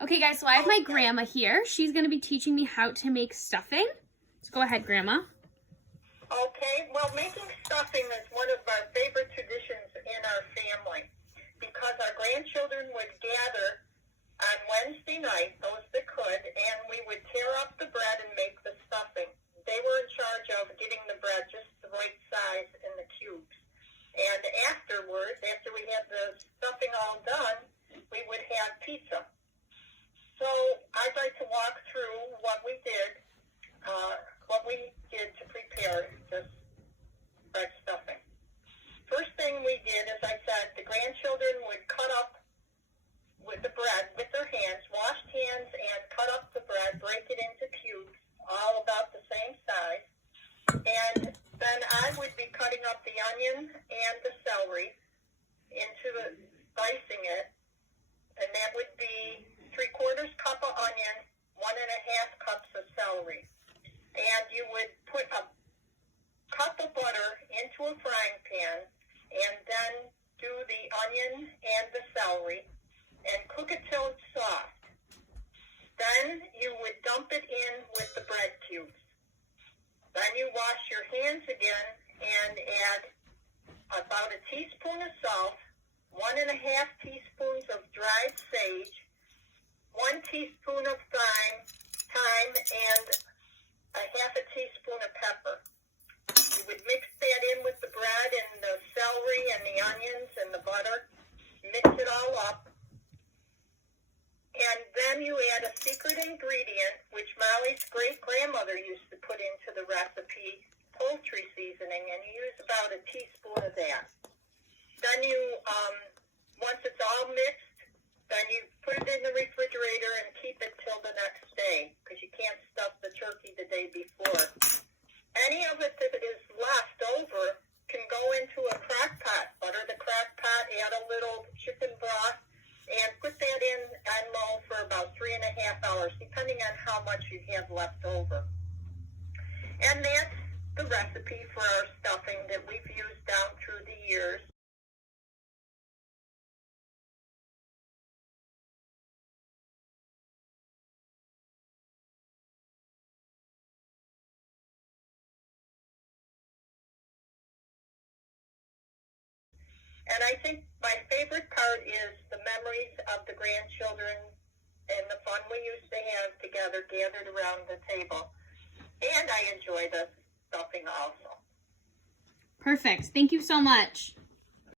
Okay guys, so I have my grandma here. She's gonna be teaching me how to make stuffing. So go ahead, Grandma. Okay, well, making stuffing is one of our favorite traditions in our family because our grandchildren would gather on Wednesday night, those that could, and we would tear up the bread and make the stuffing. They were in charge of getting the bread just the right size in the cubes. And afterwards, after we had the stuffing all done, we would have pizza. So I'd like to walk through what we did to prepare this bread stuffing. First thing we did, as I said, the grandchildren would cut up with the bread with their hands, washed hands, and cut up the bread, break it into cubes, all about the same size. And then I would be cutting up the onion and the celery dicing it, and that would be 3/4 cup of onion, 1.5 cups of celery. And you would put a cup of butter into a frying pan and then do the onion and the celery and cook it till it's soft. Then you would dump it in with the bread cubes. Then you wash your hands again and add about a teaspoon of salt, 1.5 teaspoons of dried sage, 1 teaspoon of thyme, and 1/2 teaspoon of pepper. You would mix that in with the bread and the celery and the onions and the butter. Mix it all up. And then you add a secret ingredient, which Molly's great-grandmother used to put into the recipe, poultry seasoning, and you use about a teaspoon of that. Then you, once it's all mixed, then you put it in the refrigerator and keep it till the next day, because you can't stuff the turkey the day before. Any of it that is left over can go into a crock pot. Butter the crock pot, add a little chicken broth, and put that in on low for about 3.5 hours, depending on how much you have left over. And that's the recipe for our stuffing that we've used down through the years. And I think my favorite part is the memories of the grandchildren and the fun we used to have together, gathered around the table. And I enjoy the stuffing also. Perfect. Thank you so much.